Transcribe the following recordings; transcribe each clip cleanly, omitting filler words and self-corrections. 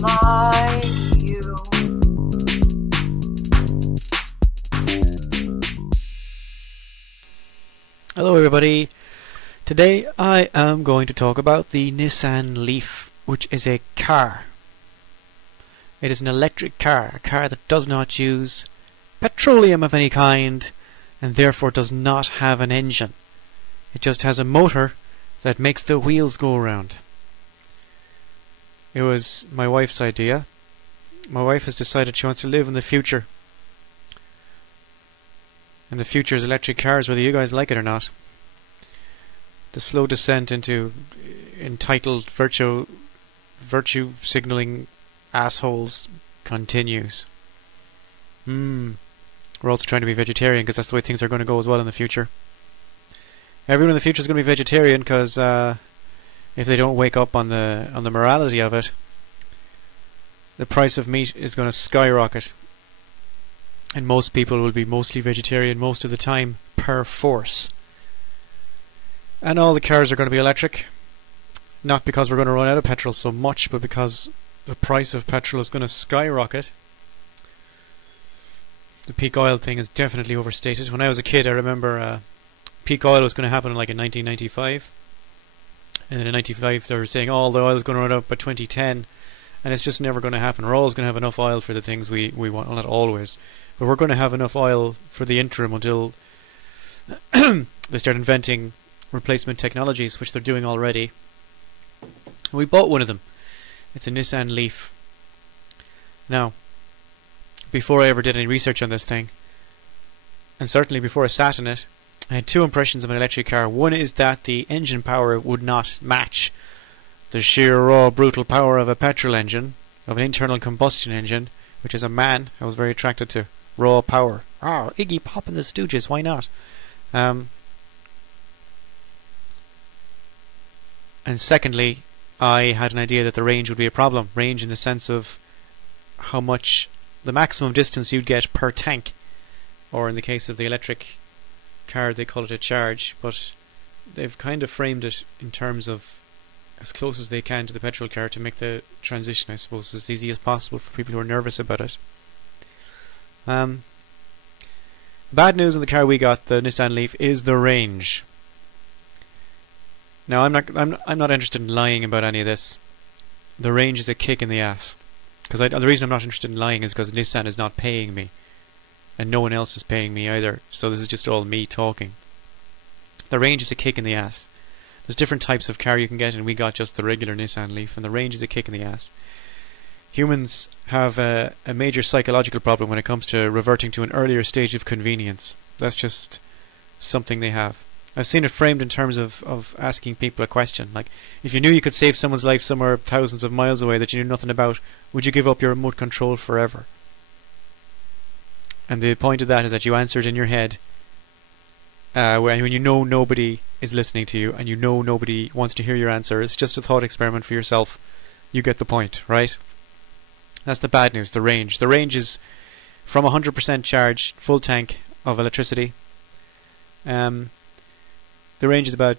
like you. Hello everybody. Today I am going to talk about the Nissan Leaf, which is a car. It is an electric car, a car that does not use petroleum of any kind and therefore does not have an engine. It just has a motor that makes the wheels go around. It was my wife's idea. My wife has decided she wants to live in the future. And the future is electric cars, whether you guys like it or not. The slow descent into entitled virtue signaling assholes continues. We're also trying to be vegetarian because that's the way things are going to go as well in the future. Everyone in the future is going to be vegetarian because if they don't wake up on the morality of it, the price of meat is going to skyrocket. And most people will be mostly vegetarian most of the time, per force. And all the cars are going to be electric. Not because we're going to run out of petrol so much, but because the price of petrol is going to skyrocket. The peak oil thing is definitely overstated. When I was a kid, I remember peak oil was going to happen in 1995. And in 95 they were saying, oh, the oil is going to run out by 2010. And it's just never going to happen. We're always going to have enough oil for the things we want. Well, not always. But we're going to have enough oil for the interim until they start inventing replacement technologies, which they're doing already. We bought one of them. It's a Nissan Leaf. Now, before I ever did any research on this thing, and certainly before I sat in it, I had two impressions of an electric car. One is that the engine power would not match the sheer raw brutal power of a petrol engine, of an internal combustion engine, which as a man I was very attracted to. Raw power. Oh, Iggy Pop and the Stooges, why not? And secondly, I had an idea that the range would be a problem. Range in the sense of how much, the maximum distance you'd get per tank. Or in the case of the electric car, they call it a charge, but they've kind of framed it in terms of as close as they can to the petrol car to make the transition, I suppose, as easy as possible for people who are nervous about it. Bad news in the car we got, the Nissan Leaf, is the range. Now I'm not interested in lying about any of this. The range is a kick in the ass. Because the reason I'm not interested in lying is because Nissan is not paying me, and no one else is paying me either. So this is just all me talking. The range is a kick in the ass. There's different types of car you can get, and we got just the regular Nissan Leaf, and the range is a kick in the ass. Humans have a major psychological problem when it comes to reverting to an earlier stage of convenience. That's just something they have. I've seen it framed in terms of asking people a question, like, if you knew you could save someone's life somewhere thousands of miles away that you knew nothing about, would you give up your remote control forever? And the point of that is that you answer it in your head when you know nobody is listening to you and you know nobody wants to hear your answer. It's just a thought experiment for yourself. You get the point, right? That's the bad news, the range. The range is from 100% charge, full tank of electricity. The range is about,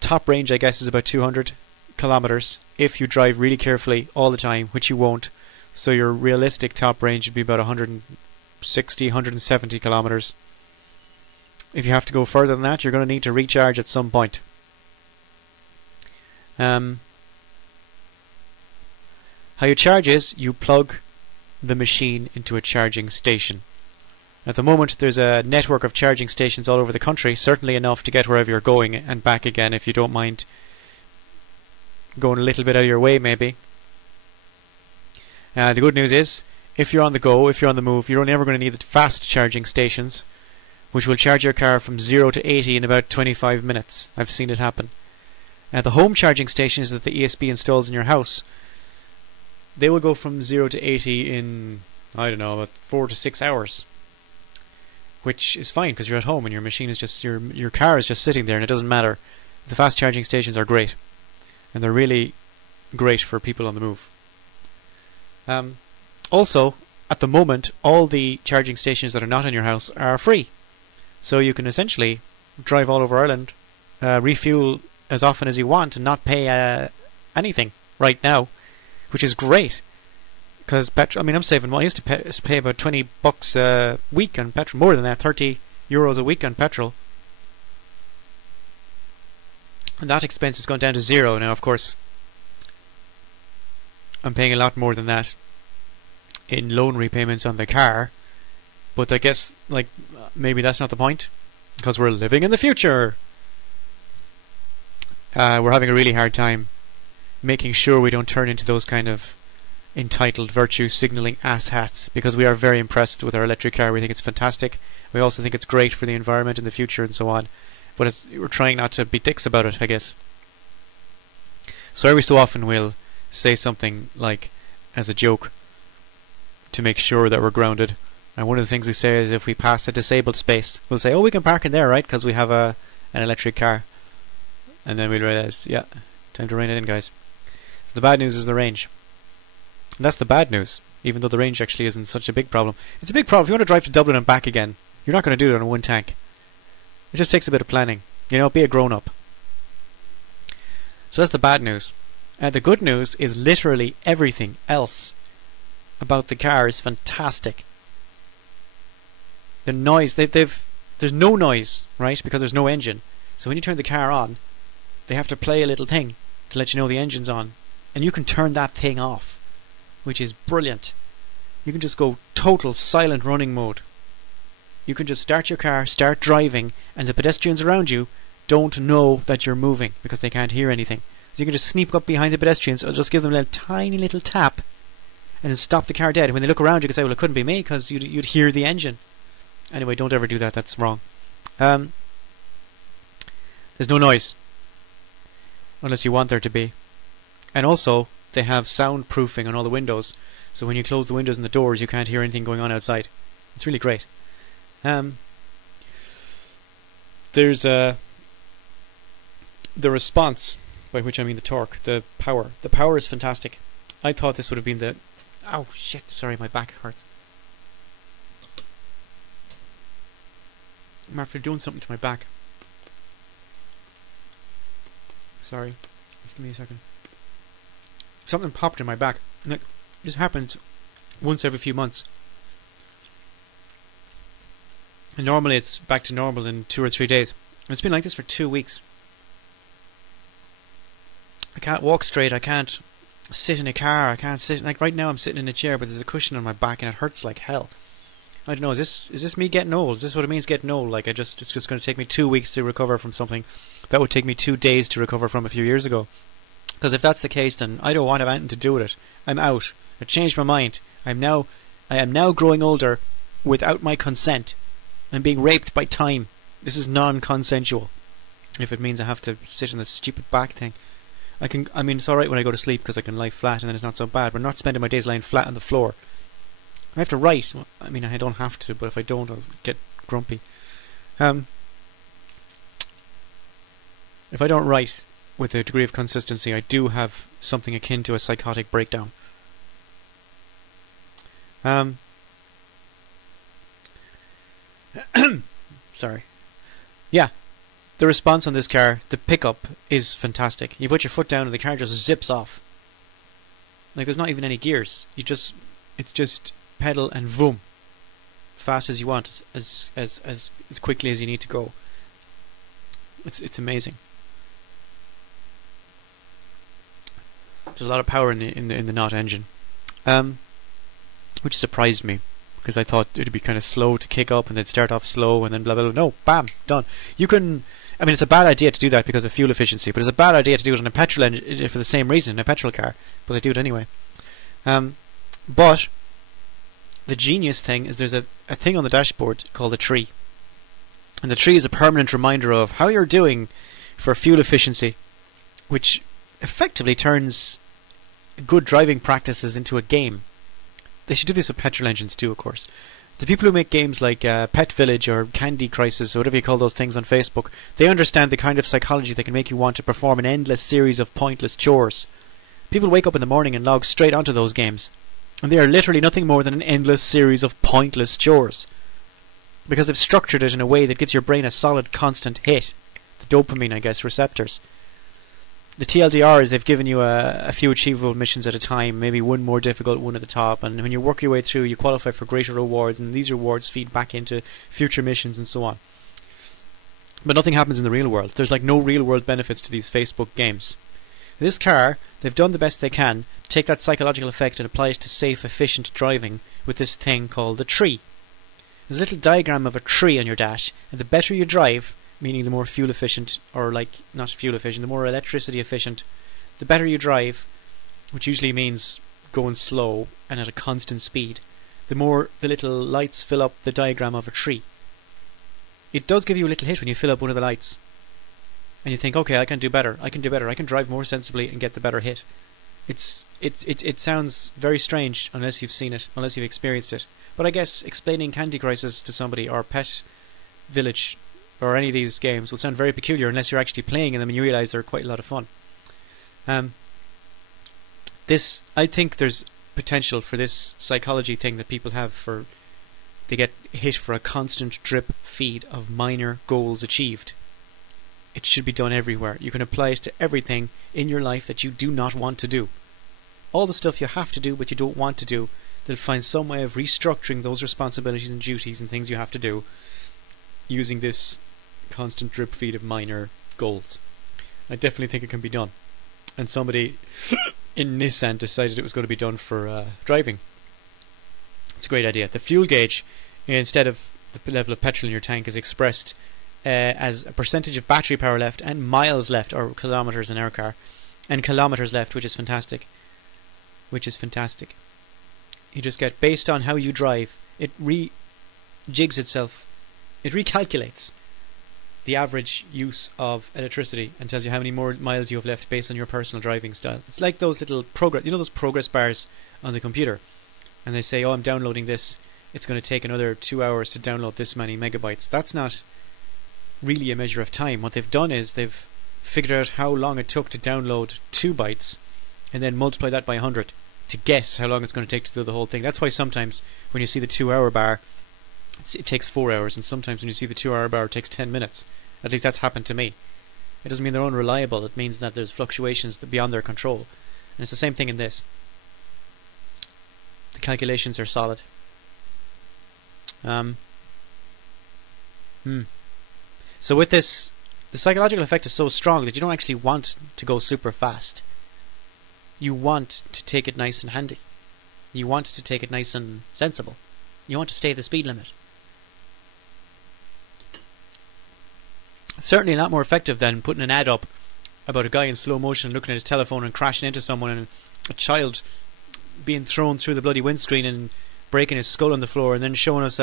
top range I guess is about 200 kilometers if you drive really carefully all the time, which you won't. So your realistic top range would be about 160, 170 kilometers. If you have to go further than that, you're going to need to recharge at some point. How you charge is you plug the machine into a charging station. At the moment there's a network of charging stations all over the country, certainly enough to get wherever you're going and back again if you don't mind going a little bit out of your way maybe. The good news is, if you're on the go, if you're on the move, you're only ever going to need the fast charging stations, which will charge your car from 0 to 80 in about 25 minutes. I've seen it happen. The home charging stations that the ESB installs in your house, they will go from 0 to 80 in, I don't know, about 4 to 6 hours. Which is fine because you're at home and your machine is just, your car is just sitting there and it doesn't matter. The fast charging stations are great. And they're really great for people on the move. Also, at the moment, all the charging stations that are not in your house are free. So you can essentially drive all over Ireland, refuel as often as you want and not pay anything right now, which is great. Because petrol, I mean, I'm saving money. I used to pay about $20 a week on petrol. More than that, €30 a week on petrol. And that expense has gone down to zero now, of course. I'm paying a lot more than that in loan repayments on the car. But I guess, like, maybe that's not the point. Because we're living in the future. We're having a really hard time making sure we don't turn into those kind of entitled virtue signalling asshats, because we are very impressed with our electric car. We think it's fantastic. We also think it's great for the environment in the future and so on. But we're trying not to be dicks about it, I guess. So every so often we'll say something like, as a joke, to make sure that we're grounded. And one of the things we say is if we pass a disabled space, we'll say, oh, we can park in there, right? Because we have an electric car. And then we'll realise, yeah, time to rein it in, guys. So the bad news is the range. And that's the bad news, even though the range actually isn't such a big problem. It's a big problem. If you want to drive to Dublin and back again, you're not going to do it on one tank. It just takes a bit of planning. You know, be a grown-up. So that's the bad news. The good news is literally everything else about the car is fantastic. The noise, there's no noise, right? Because there's no engine. So when you turn the car on, they have to play a little thing to let you know the engine's on. And you can turn that thing off, which is brilliant. You can just go total silent running mode. You can just start your car, start driving, and the pedestrians around you don't know that you're moving because they can't hear anything. So you can just sneak up behind the pedestrians or just give them a tiny little tap and then stop the car dead. And when they look around, you can say, well, it couldn't be me, because you'd hear the engine. Anyway, don't ever do that. That's wrong. There's no noise unless you want there to be. And also, they have soundproofing on all the windows, so when you close the windows and the doors, you can't hear anything going on outside. It's really great. There's the response, by which I mean the torque, the power. The power is fantastic. I thought this would have been the... Ow, shit, sorry, my back hurts. I'm after doing something to my back. Sorry, just give me a second. Something popped in my back. And it just happens once every few months. And normally it's back to normal in 2 or 3 days. And it's been like this for 2 weeks. I can't walk straight, I can't sit in a car, I can't sit... Like right now I'm sitting in a chair, but there's a cushion on my back and it hurts like hell. I don't know, is this me getting old? Is this what it means getting old? Like it's just going to take me 2 weeks to recover from something that would take me 2 days to recover from a few years ago. Because if that's the case, then I don't want to have anything to do with it. I'm out. I've changed my mind. I am now growing older without my consent. I'm being raped by time. This is non-consensual. If it means I have to sit in this stupid back thing. I mean, it's alright when I go to sleep because I can lie flat and then it's not so bad. But I'm not spending my days lying flat on the floor. I have to write. I mean, I don't have to, but if I don't, I'll get grumpy. If I don't write with a degree of consistency, I do have something akin to a psychotic breakdown. Sorry. Yeah, the response on this car, the pickup, is fantastic. You put your foot down and the car just zips off. Like there's not even any gears. It's just pedal and boom, fast as you want, as quickly as you need to go. It's amazing. There's a lot of power in the Not engine, which surprised me because I thought it'd be kind of slow to kick up and then start off slow and then blah blah blah. No, bam, done. You can. I mean, it's a bad idea to do that because of fuel efficiency, but it's a bad idea to do it on a petrol engine for the same reason, a petrol car. But they do it anyway. But the genius thing is there's a thing on the dashboard called a tree. And the tree is a permanent reminder of how you're doing for fuel efficiency, which effectively turns good driving practices into a game. They should do this with petrol engines too, of course. The people who make games like Pet Village or Candy Crisis or whatever you call those things on Facebook, they understand the kind of psychology that can make you want to perform an endless series of pointless chores. People wake up in the morning and log straight onto those games. And they are literally nothing more than an endless series of pointless chores. Because they've structured it in a way that gives your brain a solid, constant hit. The dopamine, I guess, receptors. the TLDR is they've given you a few achievable missions at a time, maybe one more difficult, one at the top, and when you work your way through, you qualify for greater rewards, and these rewards feed back into future missions and so on. But nothing happens in the real world. There's like no real world benefits to these Facebook games. This car, they've done the best they can to take that psychological effect and apply it to safe, efficient driving with this thing called the tree. There's a little diagram of a tree on your dash, and the better you drive, meaning the more fuel efficient, or like, not fuel efficient, the more electricity efficient, the better you drive, which usually means going slow and at a constant speed, the more the little lights fill up the diagram of a tree. It does give you a little hit when you fill up one of the lights. And you think, okay, I can do better, I can drive more sensibly and get the better hit. It sounds very strange unless you've seen it, unless you've experienced it. But I guess explaining Candy Crisis to somebody, or Pet Village, or any of these games will sound very peculiar unless you're actually playing in them and you realise they're quite a lot of fun. I think there's potential for this psychology thing that people have for they get hit for a constant drip feed of minor goals achieved. It should be done everywhere. You can apply it to everything in your life that you do not want to do. All the stuff you have to do but you don't want to do, they'll find some way of restructuring those responsibilities and duties and things you have to do using this constant drip feed of minor goals. I definitely think it can be done. And somebody in Nissan decided it was going to be done for driving. It's a great idea. The fuel gauge, instead of the level of petrol in your tank, is expressed as a percentage of battery power left and miles left, or kilometers in our car, and kilometers left, which is fantastic. You just get, based on how you drive, it rejigs itself. It recalculates the average use of electricity and tells you how many more miles you have left based on your personal driving style. It's like those little those progress bars on the computer, and they say, oh, I'm downloading this, it's going to take another 2 hours to download this many megabytes. That's not really a measure of time. What they've done is they've figured out how long it took to download 2 bytes and then multiply that by 100 to guess how long it's going to take to do the whole thing. That's why sometimes when you see the 2 hour bar, it takes 4 hours, and sometimes when you see the 2 hour bar, it takes 10 minutes. At least that's happened to me. It doesn't mean they're unreliable, it means that there's fluctuations beyond their control. And it's the same thing in this. The calculations are solid. So with this, the psychological effect is so strong that you don't actually want to go super fast. You want to take it nice and handy. You want to take it nice and sensible. You want to stay at the speed limit. It's certainly a lot more effective than putting an ad up about a guy in slow motion looking at his telephone and crashing into someone, and a child being thrown through the bloody windscreen and breaking his skull on the floor, and then showing us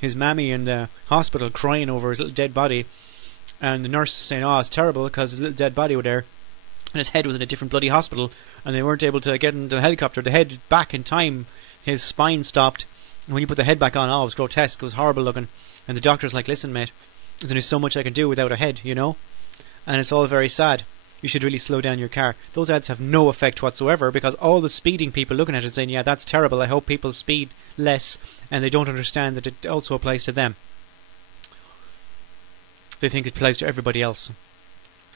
his mammy in the hospital crying over his little dead body, and the nurse saying, oh, it's terrible because his little dead body was there and his head was in a different bloody hospital and they weren't able to get into the helicopter. The head back in time, his spine stopped, and when you put the head back on, oh, it was grotesque, it was horrible looking, and the doctor's like, listen mate, there's only so much I can do without a head, you know, and it's all very sad. You should really slow down your car. Those ads have no effect whatsoever, because all the speeding people looking at it saying, yeah, that's terrible, I hope people speed less, and they don't understand that it also applies to them. They think it applies to everybody else.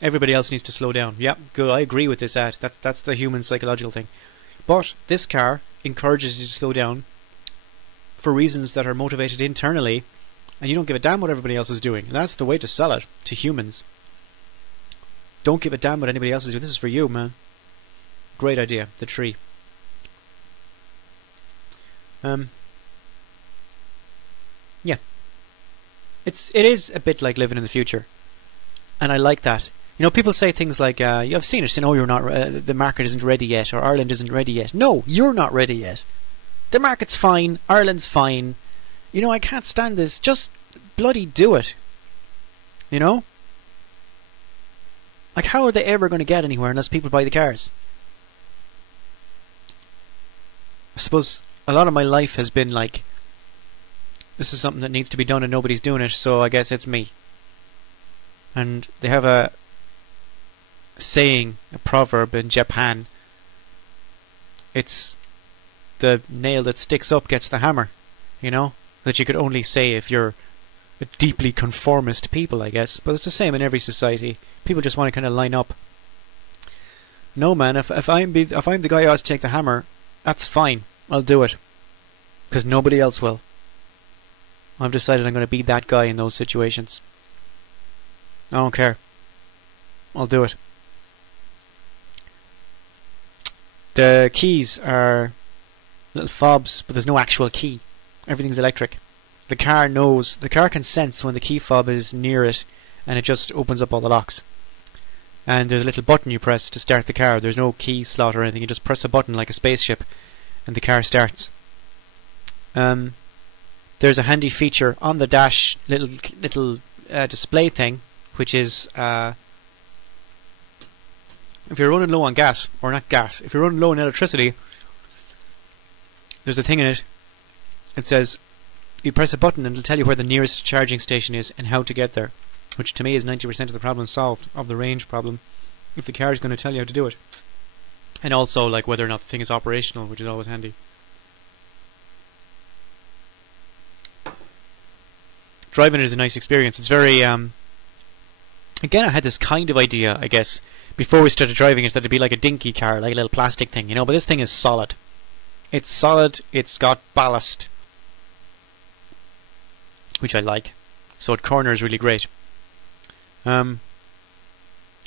Everybody else needs to slow down. Yeah, good, I agree with this ad. That's the human psychological thing. But this car encourages you to slow down for reasons that are motivated internally, and you don't give a damn what everybody else is doing. And that's the way to sell it to humans. Don't give a damn what anybody else is doing. This is for you, man. Great idea, the tree. Yeah. It is a bit like living in the future, and I like that. You know, people say things like, "I've seen it, saying, oh, you're not, the market isn't ready yet, or Ireland isn't ready yet." No, you're not ready yet. The market's fine. Ireland's fine. You know, I can't stand this. Just bloody do it. You know? Like, how are they ever going to get anywhere unless people buy the cars? I suppose a lot of my life has been like, this is something that needs to be done and nobody's doing it, so I guess it's me. And they have a saying, a proverb in Japan. It's the nail that sticks up gets the hammer, you know? That you could only say if you're a deeply conformist people, I guess. But it's the same in every society. People just want to kind of line up. No, man. If I'm the guy who has to take the hammer, that's fine. I'll do it because nobody else will. I've decided I'm going to be that guy in those situations. I don't care. I'll do it. The keys are little fobs, but there's no actual key. Everything's electric. The car can sense when the key fob is near it, and it just opens up all the locks. And there's a little button you press to start the car. There's no key slot or anything. You just press a button like a spaceship, and the car starts. There's a handy feature on the dash, little display thing, which is if you're running low on gas, or not gas, if you're running low on electricity, there's a thing in it. It says you press a button and it'll tell you where the nearest charging station is and how to get there, which to me is 90% of the problem solved, of the range problem, if the car is going to tell you how to do it. And also like whether or not the thing is operational, which is always handy. Driving it is a nice experience. It's very again, I had this kind of idea, I guess, before we started driving it, that it'd be like a dinky car, like a little plastic thing, you know, but this thing is solid. It's solid, it's got ballast, which I like. So at corners really great. The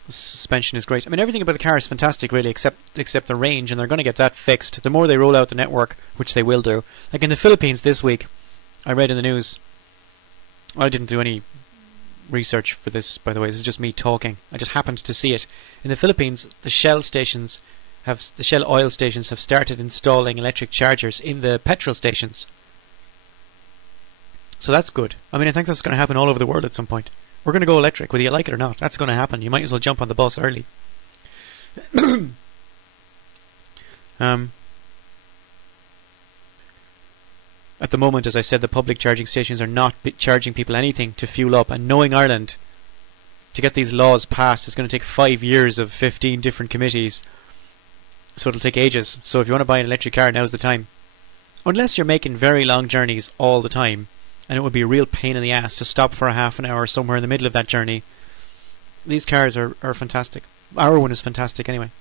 suspension is great. I mean, everything about the car is fantastic, really, except the range, and they're going to get that fixed. The more they roll out the network, which they will do. Like in the Philippines this week, I read in the news. I didn't do any research for this, by the way. This is just me talking. I just happened to see it. In the Philippines, the Shell oil stations have started installing electric chargers in the petrol stations. So that's good. I mean, I think that's going to happen all over the world at some point. We're going to go electric, whether you like it or not. That's going to happen. You might as well jump on the bus early. At the moment, as I said, the public charging stations are not charging people anything to fuel up. And knowing Ireland, to get these laws passed, it's going to take 5 years of 15 different committees. So it'll take ages. So if you want to buy an electric car, now's the time. Unless you're making very long journeys all the time, and it would be a real pain in the ass to stop for a half an hour somewhere in the middle of that journey. These cars are fantastic. Our one is fantastic anyway.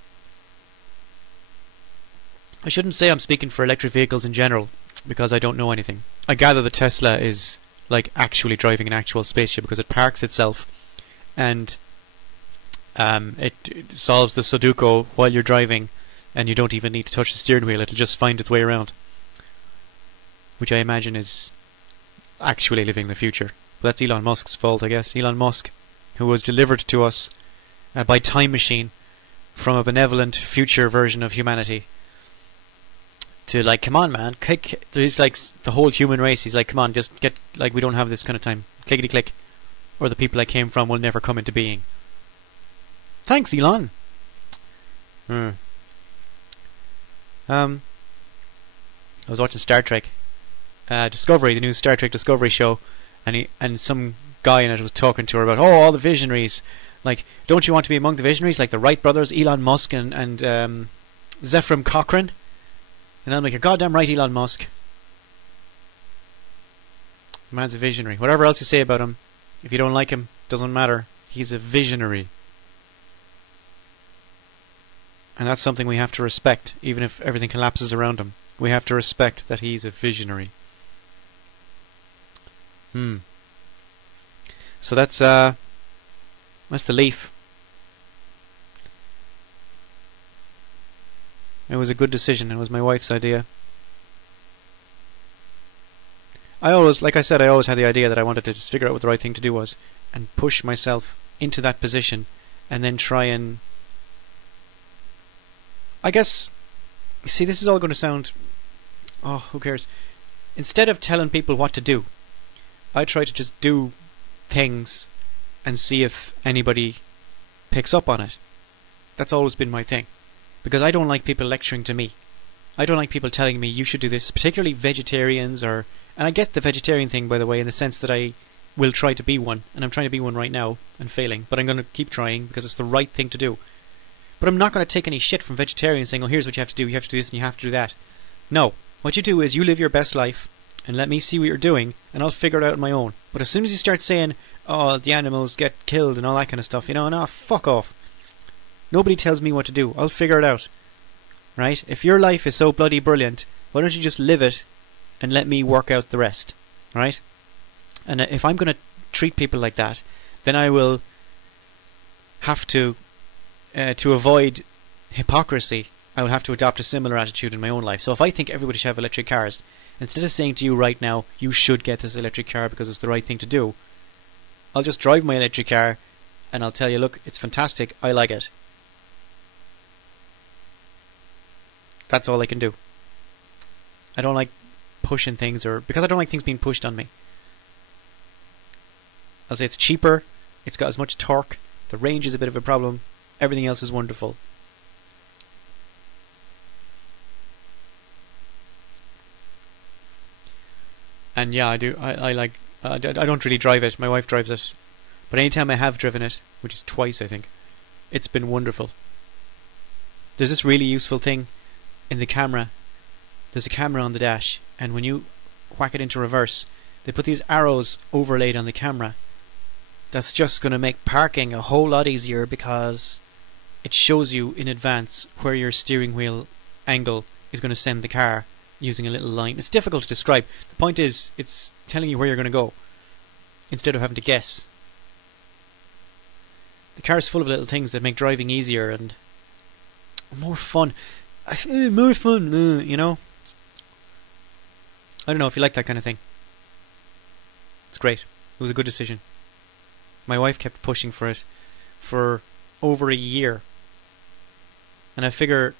I shouldn't say I'm speaking for electric vehicles in general, because I don't know anything. I gather the Tesla is like actually driving an actual spaceship, because it parks itself and it solves the Sudoku while you're driving, and you don't even need to touch the steering wheel. It'll just find its way around, which I imagine is actually living the future. But that's Elon Musk's fault, I guess. Elon Musk, who was delivered to us by Time Machine from a benevolent future version of humanity, to like, come on man, click. He's like the whole human race. He's like, come on, just get, like, we don't have this kind of time. Clickety click, or the people I came from will never come into being. Thanks, Elon. I was watching Star Trek Discovery, the new Star Trek Discovery show, and some guy in it was talking to her about, all the visionaries. Like, don't you want to be among the visionaries, like the Wright brothers, Elon Musk and Zefram Cochrane? And I'm like, you're goddamn right, Elon Musk. The man's a visionary. Whatever else you say about him, if you don't like him, doesn't matter. He's a visionary. And that's something we have to respect, even if everything collapses around him. We have to respect that he's a visionary. So that's the Leaf. It was a good decision. It was my wife's idea. I always had the idea that I wanted to just figure out what the right thing to do was, and push myself into that position, and then try and, I guess, you see, this is all going to sound, who cares? Instead of telling people what to do, I try to just do things and see if anybody picks up on it. That's always been my thing. Because I don't like people lecturing to me. I don't like people telling me you should do this, particularly vegetarians, and I get the vegetarian thing, by the way, in the sense that I will try to be one, and I'm trying to be one right now and failing, but I'm going to keep trying because it's the right thing to do. But I'm not going to take any shit from vegetarians saying, here's what you have to do, you have to do this and you have to do that. No, what you do is you live your best life and let me see what you're doing, and I'll figure it out on my own. But as soon as you start saying, the animals get killed and all that kind of stuff, no, fuck off. Nobody tells me what to do. I'll figure it out. Right? If your life is so bloody brilliant, why don't you just live it and let me work out the rest? Right? And if I'm going to treat people like that, then I will have to avoid hypocrisy, I will have to adopt a similar attitude in my own life. So if I think everybody should have electric cars, instead of saying to you right now, you should get this electric car because it's the right thing to do, I'll just drive my electric car and I'll tell you, look, it's fantastic, I like it. That's all I can do. I don't like pushing things, or because I don't like things being pushed on me. I'll say it's cheaper, it's got as much torque, the range is a bit of a problem, everything else is wonderful. And yeah, I do. I like. I don't really drive it. My wife drives it. But anytime I have driven it, which is twice, I think, it's been wonderful. There's this really useful thing in the camera. There's a camera on the dash, and when you whack it into reverse, they put these arrows overlaid on the camera. That's just going to make parking a whole lot easier because it shows you in advance where your steering wheel angle is going to send the car using a little line. It's difficult to describe. The point is, it's telling you where you're going to go instead of having to guess. The car is full of little things that make driving easier and more fun. More fun, you know? I don't know if you like that kind of thing. It's great. It was a good decision. My wife kept pushing for it for over a year. And I figure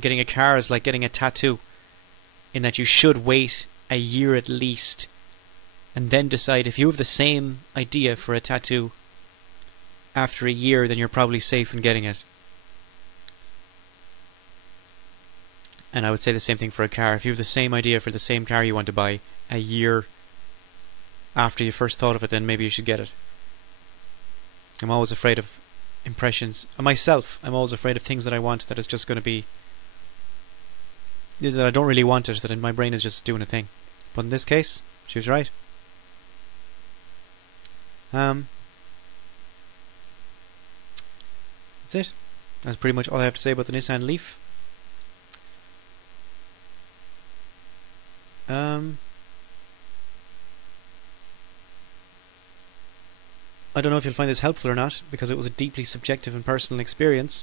getting a car is like getting a tattoo, in that you should wait a year at least and then decide. If you have the same idea for a tattoo after a year, then you're probably safe in getting it. And I would say the same thing for a car. If you have the same idea for the same car you want to buy a year after you first thought of it, then maybe you should get it. I'm always afraid of impressions. Myself, I'm always afraid of things that I want that is just going to be, that I don't really want it, that in my brain is just doing a thing. But in this case, she was right. That's it. That's pretty much all I have to say about the Nissan Leaf. I don't know if you'll find this helpful or not, because it was a deeply subjective and personal experience,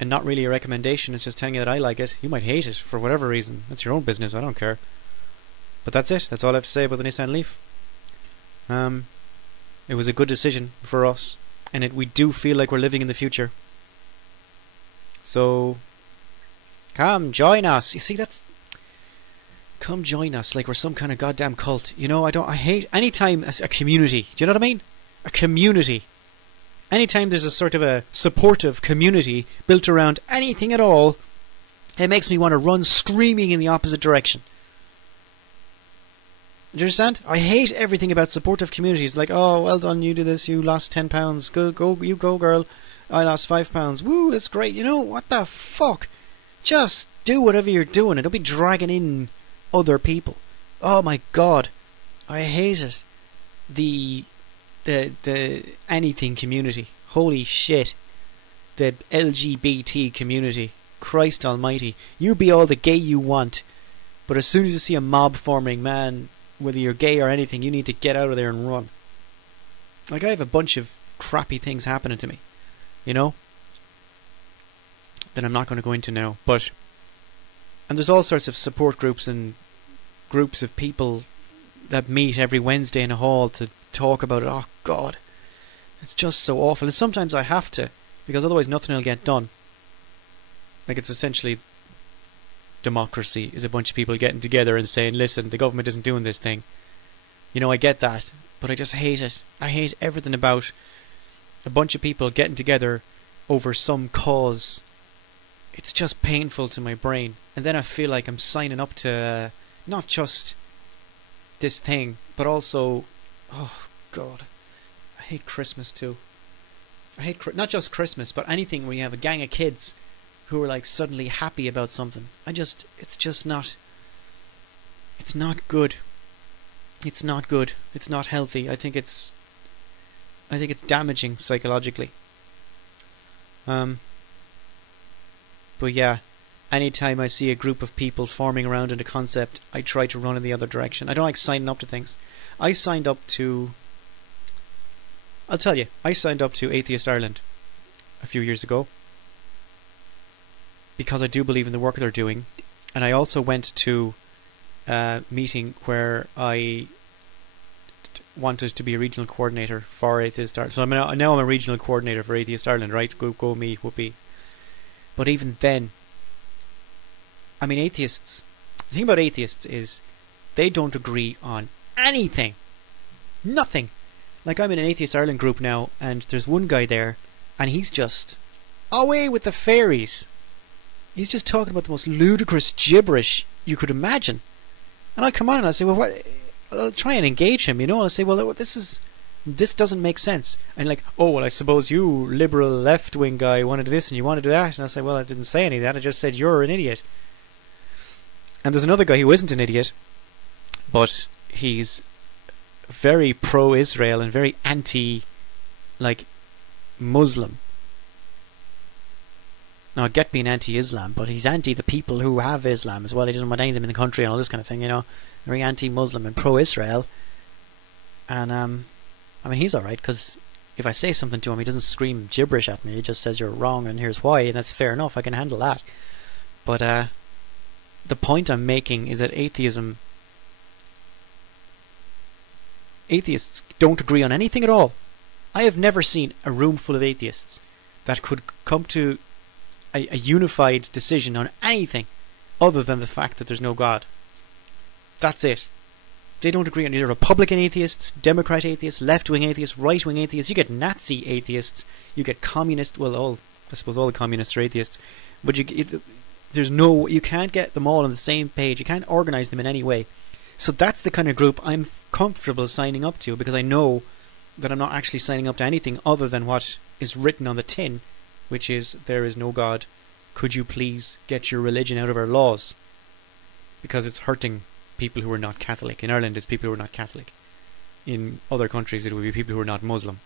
and not really a recommendation. It's just telling you that I like it. You might hate it for whatever reason. That's your own business. I don't care. But that's it. That's all I have to say about the Nissan Leaf. It was a good decision for us, and we do feel like we're living in the future. So come join us. You see, that's, come join us like we're some kind of goddamn cult. You know, I hate anytime a community. Do you know what I mean? A community. Anytime there's a sort of a supportive community built around anything at all, it makes me want to run screaming in the opposite direction. Do you understand? I hate everything about supportive communities. Like, oh, well done, you did this, you lost £10. Go, you go, girl. I lost £5. Woo, that's great. You know, what the fuck? Just do whatever you're doing and don't be dragging in other people. Oh my god. I hate it. The anything community. Holy shit. The LGBT community. Christ almighty. You be all the gay you want, but as soon as you see a mob forming, man, whether you're gay or anything, you need to get out of there and run. Like, I have a bunch of crappy things happening to me, you know, that I'm not going to go into now, but, and there's all sorts of support groups and groups of people that meet every Wednesday in a hall to talk about it. Oh god, it's just so awful. And sometimes I have to, because otherwise nothing will get done. Like, it's essentially democracy is a bunch of people getting together and saying, listen, the government isn't doing this thing. You know, I get that, but I just hate it. I hate everything about a bunch of people getting together over some cause. It's just painful to my brain. And then I feel like I'm signing up to not just this thing, but also, oh god, I hate Christmas too. I hate not just Christmas, but anything where you have a gang of kids who are like suddenly happy about something. It's just not, it's not good. It's not good. It's not healthy. I think it's damaging psychologically. Um, but yeah, anytime I see a group of people forming around in a concept, I try to run in the other direction. I don't like signing up to things. I signed up to... I'll tell you, I signed up to Atheist Ireland a few years ago because I do believe in the work they're doing, and I also went to a meeting where I wanted to be a regional coordinator for Atheist Ireland. So now I'm a regional coordinator for Atheist Ireland, right? Go me, whoopee. But even then, I mean, atheists... The thing about atheists is they don't agree on anything. Nothing. Like, I'm in an Atheist Ireland group now, and there's one guy there, and he's just away with the fairies. He's just talking about the most ludicrous gibberish you could imagine. And I come on and I say, well, what? I'll try and engage him, you know. I'll say, well, this doesn't make sense. And like, oh, well, I suppose you, liberal left-wing guy, wanted this and you wanted that. And I say, well, I didn't say any of that. I just said you're an idiot. And there's another guy who isn't an idiot, but he's very pro-Israel and very anti, like, Muslim. Now, I get being anti-Islam, but he's anti the people who have Islam as well. He doesn't want any of them in the country and all this kind of thing, you know. Very anti-Muslim and pro-Israel. And, I mean, he's alright, because if I say something to him, he doesn't scream gibberish at me. He just says, you're wrong, and here's why, and that's fair enough. I can handle that. But, the point I'm making is that atheists don't agree on anything at all. I have never seen a room full of atheists that could come to a unified decision on anything other than the fact that there's no God. That's it. They don't agree on either Republican atheists, Democrat atheists, left-wing atheists, right-wing atheists. You get Nazi atheists, you get communist. Well, I suppose all the communists are atheists, but you can't get them all on the same page. You can't organise them in any way. So that's the kind of group I'm comfortable signing up to, because I know that I'm not actually signing up to anything other than what is written on the tin, which is, there is no God. Could you please get your religion out of our laws? Because it's hurting people who are not Catholic. In Ireland, it's people who are not Catholic. In other countries, it would be people who are not Muslim.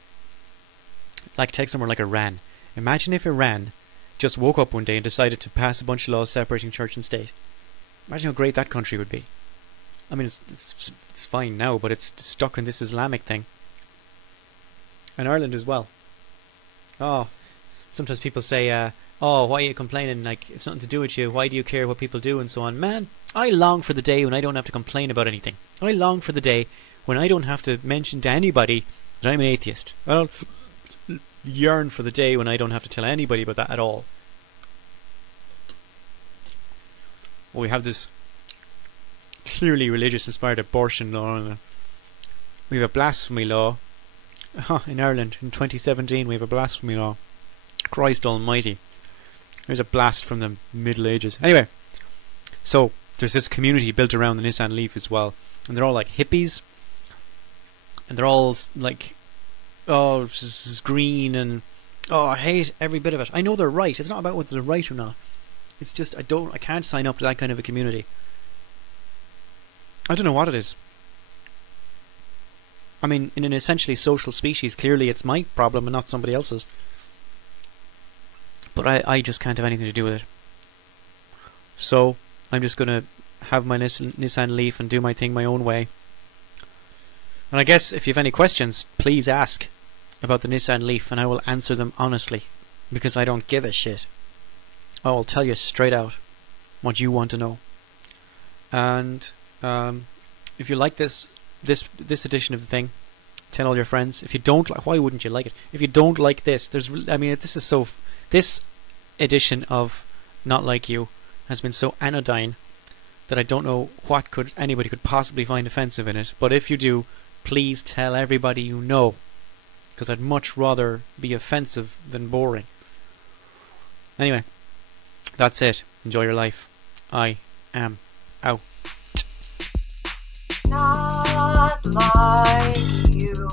Like, take somewhere like Iran. Imagine if Iran just woke up one day and decided to pass a bunch of laws separating church and state. Imagine how great that country would be. I mean, it's fine now, but it's stuck in this Islamic thing. And Ireland as well. Oh, sometimes people say, oh, why are you complaining? Like, it's nothing to do with you. Why do you care what people do and so on? Man, I long for the day when I don't have to complain about anything. I long for the day when I don't have to mention to anybody that I'm an atheist. I don't yearn for the day when I don't have to tell anybody about that at all. Well, we have this clearly religious inspired abortion law. We have a blasphemy law. In Ireland in 2017 we have a blasphemy law. Christ almighty. There's a blast from the Middle Ages. Anyway, so there's this community built around the Nissan Leaf as well, and they're all like hippies, and they're all like, oh, this is green, and oh, I hate every bit of it. I know they're right. It's not about whether they're right or not. It's just I can't sign up to that kind of a community. I don't know what it is. I mean, in an essentially social species, clearly it's my problem and not somebody else's. But I just can't have anything to do with it. So, I'm just going to have my Nissan Leaf and do my thing my own way. And I guess if you have any questions, please ask about the Nissan Leaf and I will answer them honestly. Because I don't give a shit. I will tell you straight out what you want to know. And if you like this edition of the thing, tell all your friends. If you don't like, why wouldn't you like it? If you don't like this, this edition of Not Like You has been so anodyne that I don't know what anybody could possibly find offensive in it. But if you do, please tell everybody you know, because I'd much rather be offensive than boring. Anyway, that's it. Enjoy your life. I am out. Not like you.